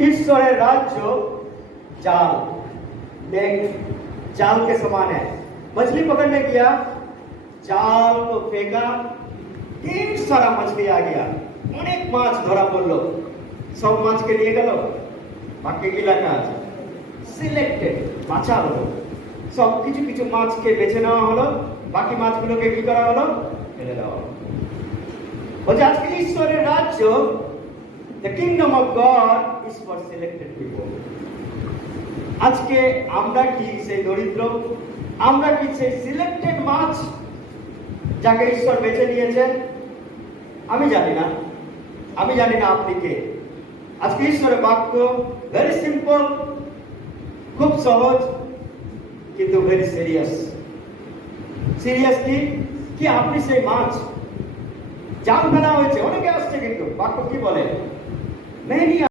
ईश्वरेर राज्य जाल, नेट जाल के समान है। मछली पकड़ने गया, जाल को फेंका, ढेर सारा मछली आ गया, अनेक माछ धरा पड़लो, सब माछ के लिए गलो, बाकी गिला काज सिलेक्टेड बाछा हलो, सब किछु किछु माछ के बेছে নেওয়া হলো, বাকি মাছগুলোকে কি করা হলো, ফেলে দেওয়া হলো। বলছে আজকে ঈশ্বরের রাজ্য, the kingdom of God is for selected people। আজকে আমরা কি সেই দরিদ্র, আমরা কি সেই সিলেক্টেড মাছ যাকে ঈশ্বর বেছে নিয়েছেন? আমি জানি না, আমি জানি না আপনি কে। আজকে ঈশ্বরের বাক্য ভেরি সিম্পল, খুব সহজ, কিন্তু ভেরি সিরিয়াস। সিরিয়াস কি আপনি সেই মাছ, জাল ফেলা হয়েছে, অনেকে আসছে, কিন্তু বাক্য কি বলে? Many